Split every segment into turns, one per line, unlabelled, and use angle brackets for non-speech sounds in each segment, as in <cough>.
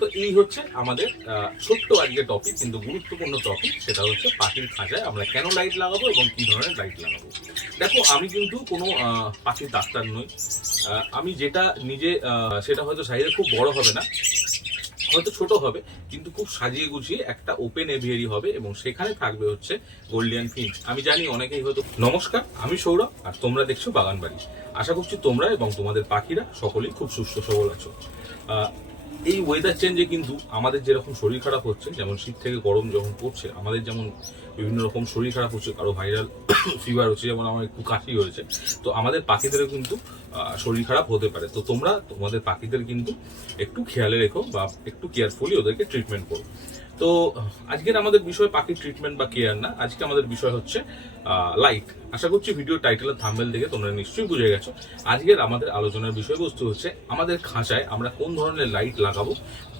তো এই হচ্ছে আমাদের ছোট্ট আজকে টপিক কিন্তু গুরুত্বপূর্ণ টপিক সেটা হচ্ছে পাখির খাঁচায় আমরা কেন লাইট লাগাবো এবং কি ধরনের লাইট লাগাবো। দেখো, আমি কিন্তু কোনো পাখির ডাক্তার নই। আমি যেটা নিজে সেটা হয়তো সাইজে খুব বড় হবে না, হয়তো ছোট হবে, কিন্তু খুব সাজিয়ে গুছিয়ে একটা ওপেন এভিয়ারি হবে এবং সেখানে থাকবে হচ্ছে গোল্ডিয়ান ফিঞ্চ আমি জানি অনেকেই হয়তো, নমস্কার, আমি সৌরভ, আর তোমরা দেখছ বাগানবাড়ি। আশা করছি তোমরা এবং তোমাদের পাখিরা সকলেই খুব সুস্থ সবল আছো। এই ওয়েদার চেঞ্জে কিন্তু আমাদের যেরকম শরীর খারাপ হচ্ছে, যেমন শীত থেকে গরম যখন পড়ছে, আমাদের যেমন বিভিন্ন রকম শরীর খারাপ হচ্ছে, কারও ভাইরাল ফিভার <coughs> হচ্ছে, যেমন আমার একটু কাশি হয়েছে। তো আমাদের পাখিদেরও কিন্তু শরীর খারাপ হতে পারে। তো তোমরা, তোমাদের পাখিদের কিন্তু একটু খেয়ালে রেখো বা একটু কেয়ারফুলি ওদেরকে ট্রিটমেন্ট করো। তো আজকের আমাদের বিষয় পাখির ট্রিটমেন্ট বা কেয়ার না, আজকে আমাদের বিষয় হচ্ছে লাইট আশা করছি ভিডিও টাইটেল থাম্বেল দেখে তোমরা নিশ্চয়ই বুঝে গেছো। আজকের আমাদের আলোচনার বিষয়বস্তু হচ্ছে, আমাদের খাঁচায় আমরা কোন ধরনের লাইট লাগাবো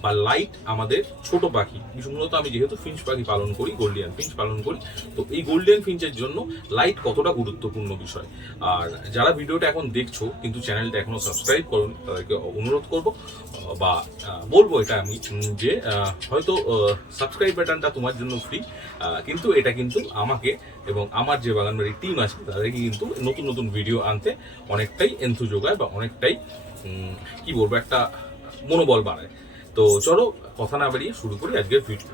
বা লাইট আমাদের ছোট পাখি মূলত আমি যেহেতু ফিঞ্চ পাখি পালন করি গোল্ডিয়ান ফিঞ্চ পালন করি, তো এই গোল্ডিয়ান ফিঞ্চের জন্য লাইট কতটা গুরুত্বপূর্ণ বিষয়? আর যারা ভিডিওটা এখন দেখছ, কিন্তু চ্যানেলটা এখনও সাবস্ক্রাইব করুন তাদেরকে অনুরোধ করব বা বলব এটা আমি যে হয়তো সাবস্ক্রাইব বাটনটা তোমার জন্য ফ্রি কিন্তু এটা কিন্তু আমাকে এবং আমার যে বাগানবাড়ির টিম আছে, তাদেরকে কিন্তু নতুন নতুন ভিডিও আনতে অনেকটাই এন্থু যোগায় বা অনেকটাই কি বলব, একটা মনোবল বাড়ায়। তো চলো, কথা না বাড়িয়ে শুরু করি আজকের ভিডিও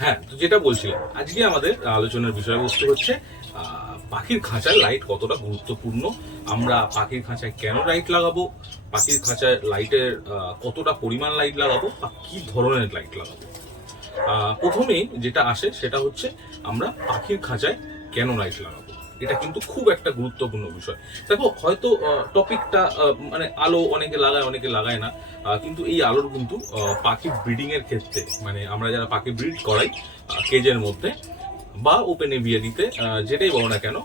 হ্যাঁ তো যেটা বলছিলাম, আজকে আমাদের আলোচনার বিষয়বস্তু হচ্ছে পাখির খাঁচায় লাইট কতটা গুরুত্বপূর্ণ? আমরা পাখির খাঁচায় কেন লাইট লাগাবো? পাখির খাঁচায় লাইটের কতটা পরিমাণ লাইট লাগাবো? বা কি ধরনের লাইট লাগাবো? আহ, প্রথমেই যেটা আসে সেটা হচ্ছে আমরা পাখির খাঁচায় কেন লাইট লাগাবো? এটা কিন্তু খুব একটা গুরুত্বপূর্ণ বিষয়। দেখো হয়তো টপিকটা মানে আলো অনেকে লাগায় অনেকে লাগায় না। কিন্তু এই আলোর কিন্তু পাখি ব্রিডিং এর ক্ষেত্রে মানে আমরা যারা পাখি ব্রিড করাই কেজের মধ্যে বা ওপেন এভিয়ারিতে যেটাই বলো না কেন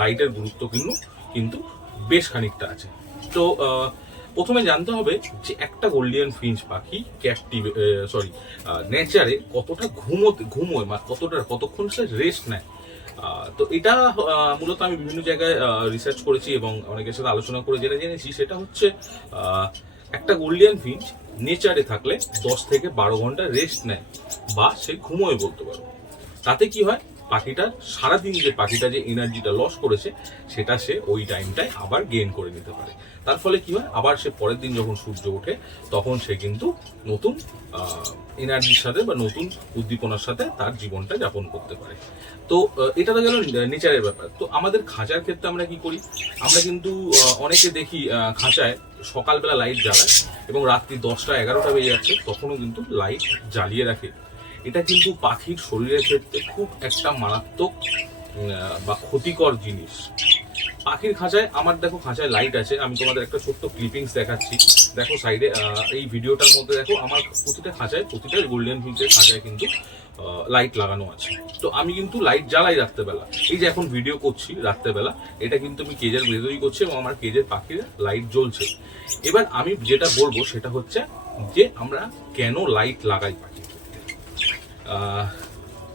লাইটের গুরুত্ব কিন্তু কিন্তু বেশ খানিকটা আছে। তো প্রথমে জানতে হবে যে একটা গোল্ডিয়ান ফিঞ্চ পাখি ক্যাপটিভ সরি নেচারে কতটা ঘুমোতে, ঘুমোয় বা কতটা, কতক্ষণ সে রেস্ট নেয়। তো এটা মূলত আমি বিভিন্ন জায়গায় রিসার্চ করেছি এবং অনেকের সাথে আলোচনা করে যেটা জেনেছি। সেটা হচ্ছে একটা গোল্ডিয়ান ফিঞ্চ নেচারে থাকলে দশ থেকে বারো ঘণ্টা রেস্ট নেয় বা সে ঘুমোয় বলতে পারো। তাতে কি হয়? পাখিটার সারাদিন যে পাখিটা যে এনার্জিটা লস করেছে, সেটা সে ওই টাইমটায় আবার গেইন করে নিতে পারে। তার ফলে কি হয়? আবার সে পরের দিন যখন সূর্য ওঠে, তখন সে কিন্তু নতুন এনার্জির সাথে বা নতুন উদ্দীপনার সাথে তার জীবনটা যাপন করতে পারে। তো এটা তো গেল নেচারের ব্যাপার। তো আমাদের খাঁচার ক্ষেত্রে আমরা কি করি? আমরা কিন্তু অনেকে দেখি খাঁচায় সকালবেলা লাইট জ্বালায় এবং রাত্রি দশটা এগারোটা বেজে যাচ্ছে, তখনও কিন্তু লাইট জ্বালিয়ে রাখে। এটা কিন্তু পাখির শরীরের ক্ষেত্রে খুব একটা মারাত্মক বা ক্ষতিকর জিনিস। পাখির খাঁচায়, আমার দেখো খাঁচায় লাইট আছে, আমি তোমাদের একটা ছোট্ট ক্লিপিংস দেখাচ্ছি। দেখো সাইডে এই ভিডিওটার মধ্যে দেখো, আমার প্রতিটা খাঁচায়, প্রতিটা গোল্ডেন ফিঞ্চের খাঁচায় কিন্তু লাইট লাগানো আছে। তো আমি কিন্তু লাইট জ্বালাই রাত্রেবেলা। এই যে এখন ভিডিও করছি রাত্রেবেলা, এটা কিন্তু আমি কেজের ভেতরেই করছি এবং আমার কেজের পাখির লাইট জ্বলছে। এবার আমি যেটা বলব, সেটা হচ্ছে যে আমরা কেন লাইট লাগাই?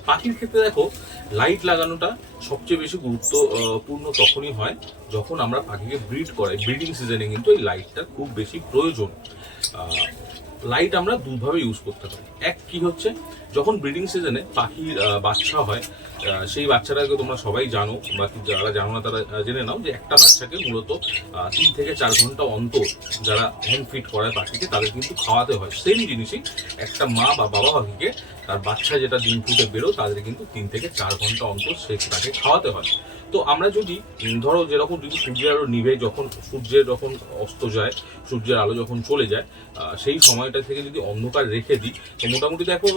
পাখির ক্ষেত্রে দেখো লাইট লাগানোটা সবচেয়ে বেশি গুরুত্বপূর্ণ তখনই হয় যখন আমরা পাখিকে ব্রিড করাই। ব্রিডিং সিজনে কিন্তু এই লাইটটা খুব বেশি প্রয়োজন। লাইট আমরা দুভাবে ইউজ করতে পারি। এক কি হচ্ছে, যখন ব্রিডিং সিজনে পাখির বাচ্চা হয় সেই বাচ্চাটাকে তোমরা সবাই জানো, বা যারা জানো না তারা জেনে নাও যে একটা বাচ্চাকে মূলত তিন থেকে চার ঘণ্টা অন্তর যারা হ্যান্ড ফিট করায় পাখিকে, তাদের কিন্তু খাওয়াতে হয়। সেম জিনিসই একটা মা বা বাবা পাখিকে, তার বাচ্চা যেটা ডিম ফুটে বেরো তাদের কিন্তু তিন থেকে চার ঘণ্টা অন্তর সে তাকে খাওয়াতে হয়। তো আমরা যদি ধরো যেরকম যদি সূর্যের আলো নিভে, যখন সূর্যের যখন অস্ত যায়, সূর্যের আলো যখন চলে যায় সেই সেই সময়টা থেকে যদি অন্ধকার রেখে দিই, তো মোটামুটি দেখো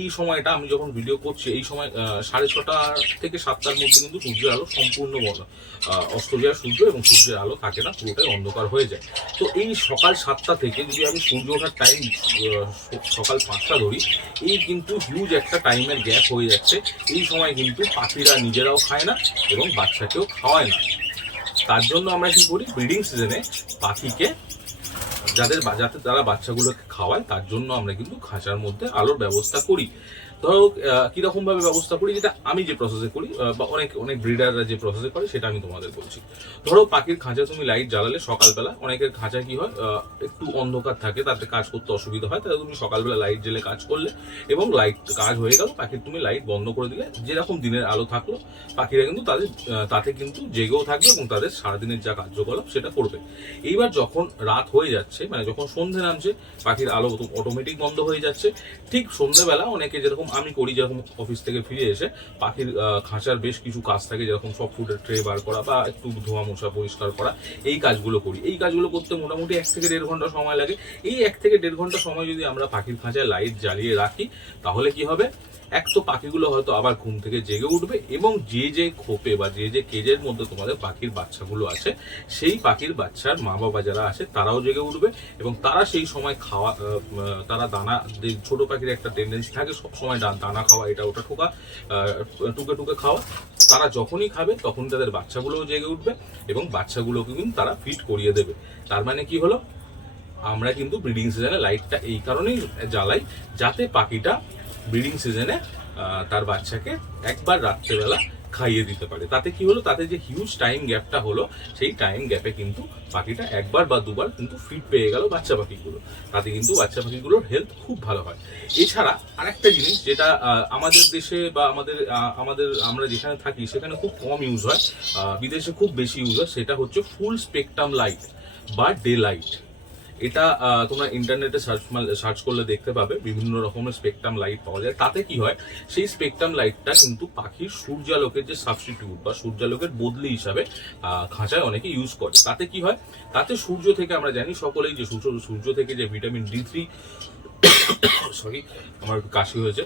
এই সময়টা আমি যখন ভিডিও করছি, এই সময় সাড়ে ছটা থেকে সাতটার মধ্যে কিন্তু সূর্যের আলো সম্পূর্ণ অস্ত যায় সূর্য এবং সূর্যের আলো থাকে না, পুরোটাই অন্ধকার হয়ে যায়। তো এই সকাল সাতটা থেকে যদি আমি সূর্য ওঠার টাইম সকাল পাঁচটা ধরি, এই কিন্তু হিউজ একটা টাইমের গ্যাপ হয়ে যাচ্ছে। এই সময় কিন্তু পাখিরা নিজেরাও খায় না এবং বাচ্চাকেও খাওয়ায় না। তার জন্য আমরা কি করি ব্রিডিং সিজনে পাখিকে যাদের যাতে তারা বাচ্চাগুলোকে খাওয়ায় তার জন্য আমরা কিন্তু খাঁচার মধ্যে আলোর ব্যবস্থা করি। ধরো আহ, কীরকম ভাবে ব্যবস্থা করি যেটা আমি যে প্রসেসে করি বা অনেক অনেক ব্রিডাররা যে প্রসেসে করে সেটা আমি তোমাদের বলছি। ধরো পাখির খাঁচা তুমি লাইট জ্বালালে সকালবেলা অনেকের খাঁচা কি হয় একটু অন্ধকার থাকে তাতে কাজ করতে অসুবিধা হয় তাহলে তুমি সকালবেলা লাইট জ্বেলে কাজ করলে এবং লাইট কাজ হয়ে গেল পাখির তুমি লাইট বন্ধ করে দিলে যেরকম দিনের আলো থাকল পাখিরা কিন্তু তাদের তাতে কিন্তু জেগেও থাকবে এবং তাদের সারাদিনের যা কার্যকলাপ সেটা করবে। এইবার যখন রাত হয়ে যাচ্ছে মানে যখন সন্ধে নামছে, পাখির আলো অটোমেটিক বন্ধ হয়ে যাচ্ছে। ঠিক সন্ধ্যেবেলা অনেকে যেরকম আমি করি, যেরকম অফিস থেকে ফিরে এসে পাখির খাঁচার বেশ কিছু কাজ থাকে, যেরকম সব ফুডের ট্রে বার করা বা একটু ধোয়া মোছা পরিষ্কার করা, এই কাজগুলো করি। এই কাজগুলো করতে মোটামুটি এক থেকে দেড় ঘণ্টা সময় লাগে। এই এক থেকে দেড় ঘণ্টা সময় যদি আমরা পাখির খাঁচায় লাইট জ্বালিয়ে রাখি, তাহলে কি হবে? এক তো পাখিগুলো হয়তো আবার ঘুম থেকে জেগে উঠবে এবং যে যে খোপে বা যে যে কেজের মধ্যে তোমাদের পাখির বাচ্চাগুলো আছে, সেই পাখির বাচ্চার মা বাবা যারা আছে, তারাও জেগে উঠবে। এবং তারা সেই সময় খাওয়া তারা দানা, যে ছোট পাখির একটা টেন্ডেন্সি থাকে সবসময় দানা খাওয়া, এটা ওটা ঠোকা টুকে টুকে খাওয়া। তারা যখনই খাবে, তখন তাদের বাচ্চাগুলোও জেগে উঠবে এবং বাচ্চাগুলোকে কিন্তু তারা ফিট করিয়ে দেবে। তার মানে কি হলো? আমরা কিন্তু ব্রিডিং সিজনে লাইটটা এই কারণেই জ্বালাই, যাতে পাখিটা ব্রিডিং সিজনে তার বাচ্চাকে একবার রাত্রেবেলা খাইয়ে দিতে পারে। তাতে কি হলো? তাতে যে হিউজ টাইম গ্যাপটা হলো, সেই টাইম গ্যাপে কিন্তু পাখিটা একবার বা দুবার কিন্তু ফিট পেয়ে গেল বাচ্চা পাখিগুলো। তাতে কিন্তু বাচ্চা পাখিগুলোর হেলথ খুব ভালো হয়। এছাড়া আরেকটা জিনিস যেটা আমাদের দেশে বা আমাদের আমাদের আমরা যেখানে থাকি, সেখানে খুব কম ইউজ হয় বিদেশে খুব বেশি ইউজ হয়, সেটা হচ্ছে ফুল স্পেকট্রাম লাইট বা ডে লাইট এটা তোমরা ইন্টারনেটে সার্চ সার্চ করলে দেখতে পাবে, বিভিন্ন রকমের স্পেকট্রাম লাইট পাওয়া যায়। তাতে কি হয়, সেই স্পেকট্রাম লাইটটা কিন্তু পাখির সূর্যালোকের যে সাবস্টিটিউট বা সূর্যালোকের বদলি হিসাবে খাঁচায় অনেকে ইউজ করে। তাতে কি হয়, তাতে সূর্য থেকে আমরা জানি সকলেই যে সূর্য সূর্য থেকে যে ভিটামিন ডি থ্রি সরি আমার একটু কাশি হয়েছে।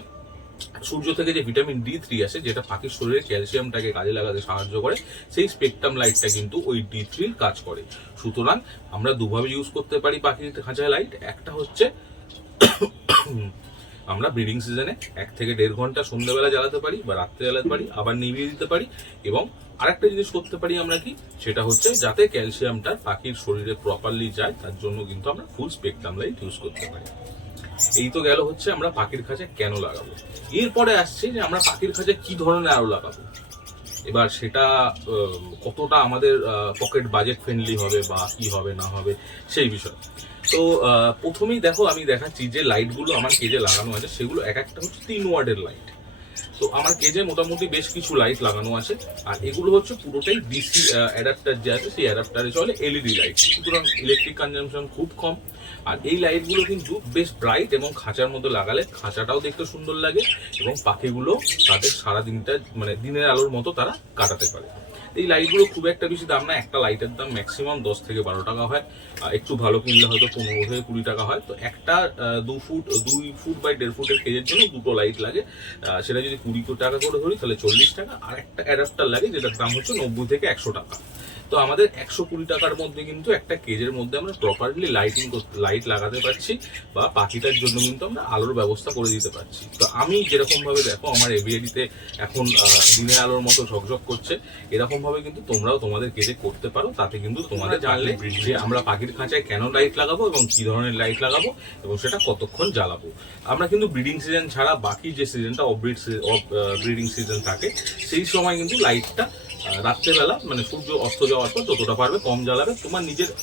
সূর্য থেকে যে ভিটামিন ডি থ্রি আসে, যেটা পাখির শরীরে ক্যালসিয়ামটাকে কাজে লাগাতে সাহায্য করে, সেই স্পেকট্রাম লাইটটা কিন্তু ওই ডি থ্রির কাজ করে। সুতরাং আমরা দুভাবে ইউজ করতে পারি পাখির খাঁচায় লাইট একটা হচ্ছে আমরা ব্রিডিং সিজনে এক থেকে দেড় ঘণ্টা সন্ধ্যাবেলা জ্বালাতে পারি বা রাত্রে জ্বালাতে পারি, আবার নিভিয়ে দিতে পারি এবং আরেকটা জিনিস করতে পারি আমরা কি? সেটা হচ্ছে যাতে ক্যালসিয়ামটা পাখির শরীরে প্রপারলি যায়, তার জন্য কিন্তু আমরা ফুল স্পেকট্রাম লাইট ইউজ করতে পারি। এই তো গেল হচ্ছে আমরা পাখির খাঁচা কেন লাগাবো? এরপরে আসছে যে আমরা পাখির খাঁচা কি ধরনের আরও লাগাবো? এবার সেটা কতটা আমাদের পকেট বাজেট ফ্রেন্ডলি হবে বা কি হবে, না হবে, সেই বিষয়। তো প্রথমেই দেখো আমি দেখাচ্ছি যে লাইটগুলো আমার কেজে লাগানো আছে, সেগুলো এক একটা হচ্ছে তিন ওয়ার্ডের লাইট তো আমার কেজে মোটামুটি বেশ কিছু লাইট লাগানো আছে। আর এগুলো হচ্ছে পুরোটাই ডিসি অ্যাডাপ্টার যে আছে, সেই অ্যাডাপ্টারে চলে এলইডি লাইট সুতরাং ইলেকট্রিক কনজামশন খুব কম। আর এই লাইটগুলো কিন্তু বেশ ব্রাইট এবং খাঁচার মধ্যে লাগালে খাঁচাটাও দেখতে সুন্দর লাগে এবং পাখিগুলো তাদের সারা দিনটা মানে দিনের আলোর মতো তারা কাটাতে পারে। এই লাইটগুলো খুব একটা বেশি দাম না, একটা লাইটের দাম ম্যাক্সিমাম দশ থেকে বারো টাকা হয়। একটু ভালো কিনলে হয়তো পনেরো থেকে কুড়ি টাকা হয়। তো একটা দু ফুট, দুই ফুট বাই দেড় ফুটের কেজের জন্য দুটো লাইট লাগে। সেটা যদি কুড়ি টাকা করে ধরি, তাহলে চল্লিশ টাকা। আর একটা অ্যাডাপ্টার লাগে, যেটার দাম হচ্ছে নব্বই থেকে একশো টাকা। তো আমাদের একশো কুড়ি টাকার মধ্যে কিন্তু একটা কেজের মধ্যে আমরা প্রপারলি লাইটিং লাইট লাগাতে পারছি বা পাখিটার জন্য কিন্তু আমরা আলোর ব্যবস্থা করে দিতে পারছি। তো আমি যেরকম ভাবে দেখো আমার এভিয়ারিতে এখন দিনের আলোর মতো ঝকঝক করছে এরকম ভাবে কিন্তু তোমরাও তোমাদের কেজে করতে পারো তাতে কিন্তু তোমাদের জানলে। যে আমরা পাখির খাঁচায় কেন লাইট লাগাবো এবং কি ধরনের লাইট লাগাবো এবং সেটা কতক্ষণ জ্বালাবো। আমরা কিন্তু ব্রিডিং সিজন ছাড়া বাকি যে সিজনটা অফ ব্রিড সিজন থাকে সেই সময় কিন্তু লাইটটা রাত্রেবেলা মানে সূর্য অস্ত যাওয়ার পর যতটা পারবে কম জ্বালাবে। তোমার নিজের <coughs>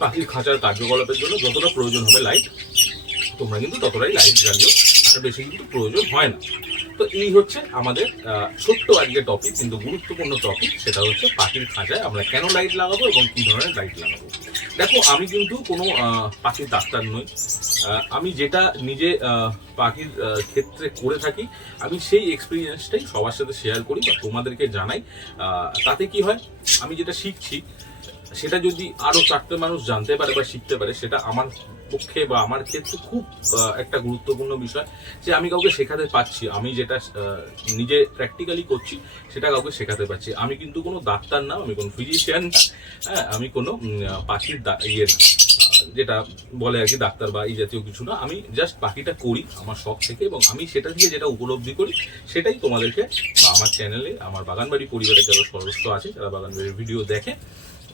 পাখির <coughs> খাঁচার কার্যকলাপের জন্য যতটা প্রয়োজন হবে লাইট তোমরা কিন্তু ততটাই লাইট জ্বালিও। আর বেশি কিন্তু প্রয়োজন হয় না। তো এই হচ্ছে আমাদের ছোট্ট আজকে টপিক কিন্তু গুরুত্বপূর্ণ টপিক সেটা হচ্ছে পাখির খাঁচায় আমরা কেন লাইট লাগাবো এবং কী ধরনের লাইট লাগাবো। দেখো, আমি কিন্তু কোনো পাখির ডাক্তার নই। আমি যেটা নিজে পাখির ক্ষেত্রে করে থাকি, আমি সেই এক্সপিরিয়েন্সটাই সবার সাথে শেয়ার করি বা তোমাদেরকে জানাই। তাতে কি হয়? আমি যেটা শিখছি সেটা যদি আরও চারটে মানুষ জানতে পারে বা শিখতে পারে, সেটা আমার পক্ষে বা আমার ক্ষেত্রে খুব একটা গুরুত্বপূর্ণ বিষয় যে আমি কাউকে শেখাতে পারছি। আমি যেটা নিজে প্র্যাকটিক্যালি করছি, সেটা কাউকে শেখাতে পারছি। আমি কিন্তু কোনো ডাক্তার না, আমি কোনো ফিজিশিয়ান না হ্যাঁ আমি কোনো পাখির ইয়ে না। যেটা বলে আর কি ডাক্তার বা এই জাতীয় কিছু না, আমি জাস্ট পাখিটা করি আমার শখ থেকে এবং আমি সেটা থেকে যেটা উপলব্ধি করি, সেটাই তোমাদেরকে বা আমার চ্যানেলে আমার বাগানবাড়ি পরিবারের যারা সদস্য আছে, যারা বাগানবাড়ির ভিডিও দেখে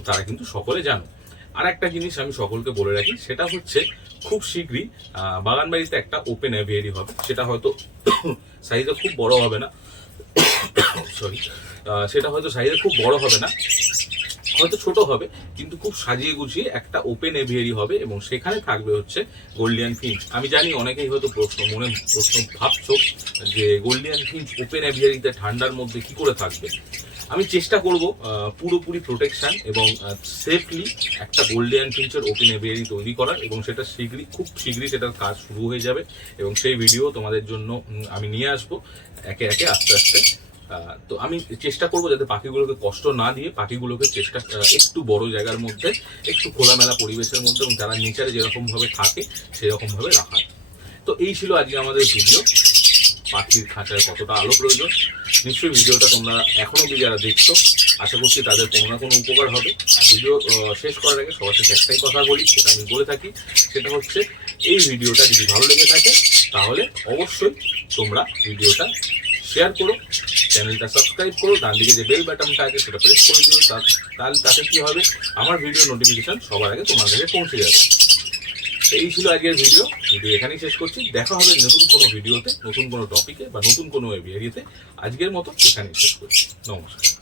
তারা কিন্তু সকলে জানো। আর একটা জিনিস আমি সকলকে বলে রাখি, সেটা হচ্ছে খুব শীঘ্রই বাগানবাড়িতে একটা ওপেন অ্যাভিয়ারি হবে। সেটা হয়তো <coughs> সাইজে খুব বড় হবে না। <coughs> সরি সেটা হয়তো সাইজে খুব বড় হবে না। হয়তো ছোট হবে, কিন্তু খুব সাজিয়ে গুছিয়ে একটা ওপেন এভিয়ারি হবে এবং সেখানে থাকবে হচ্ছে গোল্ডিয়ান ফিঞ্চ আমি জানি অনেকেই হয়তো প্রশ্ন, মনে প্রশ্ন ভাবছ যে গোল্ডিয়ান ফিঞ্চ ওপেন এভিয়ারিতে ঠান্ডার মধ্যে কি করে থাকবে? আমি চেষ্টা করব পুরোপুরি প্রোটেকশন এবং সেফলি একটা গোল্ডিয়ান ফিউচার ওপেন এভিয়ারি তৈরি করার এবং সেটা শীঘ্রই, খুব শীঘ্রই সেটার কাজ শুরু হয়ে যাবে এবং সেই ভিডিও তোমাদের জন্য আমি নিয়ে আসব একে একে আস্তে আস্তে। তো আমি চেষ্টা করব যাতে পাখিগুলোকে কষ্ট না দিয়ে পাখিগুলোকে চেষ্টা একটু বড় জায়গার মধ্যে, একটু খোলামেলা পরিবেশের মধ্যে এবং যারা নেচারে যেরকমভাবে থাকে সেরকম ভাবে রাখার। তো এই ছিল আজকে আমাদের ভিডিও পাখির খাঁচায় কতটা আলো প্রয়োজন নিশ্চয়ই ভিডিওটা তোমরা এখনও অব্দি যারা দেখছ, আশা করছি তাদের কোনো না কোনো উপকার হবে। আর ভিডিও শেষ করার আগে সবার সাথে একটাই কথা বলি, সেটা আমি বলে থাকি, সেটা হচ্ছে এই ভিডিওটা যদি ভালো লেগে থাকে, তাহলে অবশ্যই তোমরা ভিডিওটা শেয়ার করো, চ্যানেলটা সাবস্ক্রাইব করো, ডান দিকে যে বেল বাটনটা আছে সেটা প্রেস করে দিও তাহলে তাতে কী হবে? আমার ভিডিও নোটিফিকেশান সবার আগে তোমার কাছে পৌঁছে যাবে। এই ছিল আজকের ভিডিও ভিডিও এখানেই শেষ করছি। দেখা হবে নতুন কোনো ভিডিওতে নতুন কোনো টপিকে বা নতুন কোনো এরিয়াতে আজকের মতো এখানেই শেষ করছি। নমস্কার।